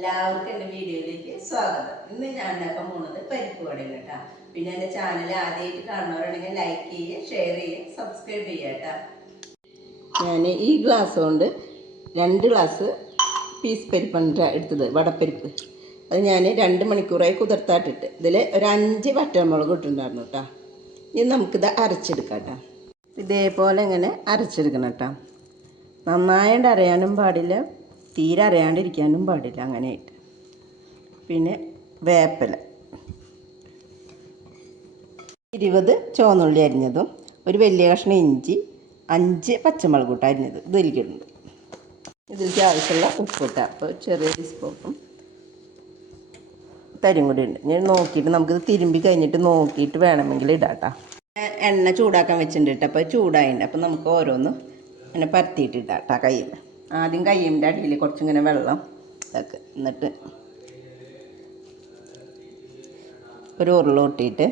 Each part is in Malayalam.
എല്ലാവർക്കും എൻ്റെ വീഡിയോയിലേക്ക് സ്വാഗതം. ഇന്ന് ഞാൻ ഉണ്ടാക്കാൻ പോകുന്നത് പരിപ്പ് വടയാണ് കേട്ടോ. പിന്നെ എൻ്റെ ചാനൽ ആദ്യമായിട്ട് കാണുന്നവരാണെങ്കിൽ ലൈക്ക് ചെയ്യുക, ഷെയർ ചെയ്യുക, സബ്സ്ക്രൈബ് ചെയ്യുക കേട്ടോ. ഞാൻ ഈ ഗ്ലാസ് കൊണ്ട് 2 ഗ്ലാസ് പീസ് പരിപ്പാണ് എടുത്തത്, വടപ്പരിപ്പ്. അത് ഞാൻ 2 മണിക്കൂറായി കുതിർത്താട്ടിട്ട് ഇതിൽ ഒരു 5 വറ്റൽമുളക് ഇട്ടിട്ടുണ്ടായിരുന്നു കേട്ടോ. ഇനി നമുക്കിത് അരച്ചെടുക്കാം കേട്ടോ. ഇതേപോലെ ഇങ്ങനെ അരച്ചെടുക്കണം കേട്ടോ. നന്നായിട്ട് അരയാനും പാടില്ല, തീരെ അറിയാണ്ടിരിക്കാനും പാടില്ല, അങ്ങനെയായിട്ട്. പിന്നെ വേപ്പില, 20 ചുവന്നുള്ളി അരിഞ്ഞതും, ഒരു വലിയ കഷ്ണം ഇഞ്ചി, 5 പച്ചമുളക് കൂട്ടം അരിഞ്ഞത് ഇതിലേക്കിടുന്നുണ്ട്. ഇതിലേക്ക് ആവശ്യമുള്ള ഉപ്പിട്ട, അപ്പോൾ ചെറിയ ടീസ്പൂണും തരും കൂടി ഉണ്ട്. ഞാൻ നോക്കിയിട്ട് നമുക്കിത് തിരുമ്പി കഴിഞ്ഞിട്ട് നോക്കിയിട്ട് വേണമെങ്കിൽ ഇടാം കേട്ടോ. എണ്ണ ചൂടാക്കാൻ വെച്ചിട്ടുണ്ട് കേട്ടോ. അപ്പോൾ ചൂടായിട്ടുണ്ട്. അപ്പോൾ നമുക്ക് ഓരോന്നും അങ്ങനെ പരത്തിയിട്ട് ഇടാം കേട്ടോ. കയ്യിൽ ആദ്യം കയ്യിൻ്റെ അടിയിൽ കുറച്ചിങ്ങനെ വെള്ളം ഇതൊക്കെ, എന്നിട്ട് ഒരു ഉരുളൊട്ടിയിട്ട്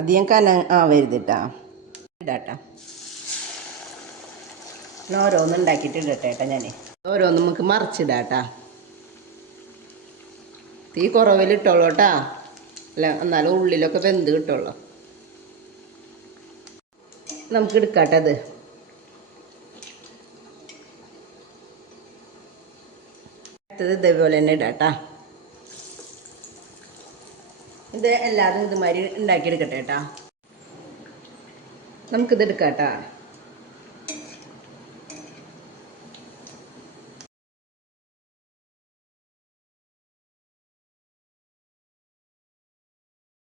അധികം ആവരുത് കേട്ടോ. ഇടാട്ടോ. ഓരോന്നും ഉണ്ടാക്കിയിട്ട് ഇടട്ടെ കേട്ടോ. ഞാൻ ഓരോന്നും നമുക്ക് മറിച്ചിടാം കേട്ടോ. തീ കുറവിലിട്ടോളൂ കേട്ടോ, അല്ല എന്നാലും ഉള്ളിലൊക്കെ വെന്ത് കിട്ടുള്ളൂ. നമുക്ക് എടുക്കാട്ടെ. അത് അടുത്തത് ഇതേപോലെ തന്നെ ഇടാട്ടാ. ഇത് എല്ലാതും ഇതുമാതിരി ഉണ്ടാക്കിയെടുക്കട്ടെ കേട്ടാ. നമുക്കിത് എടുക്കാട്ടാ.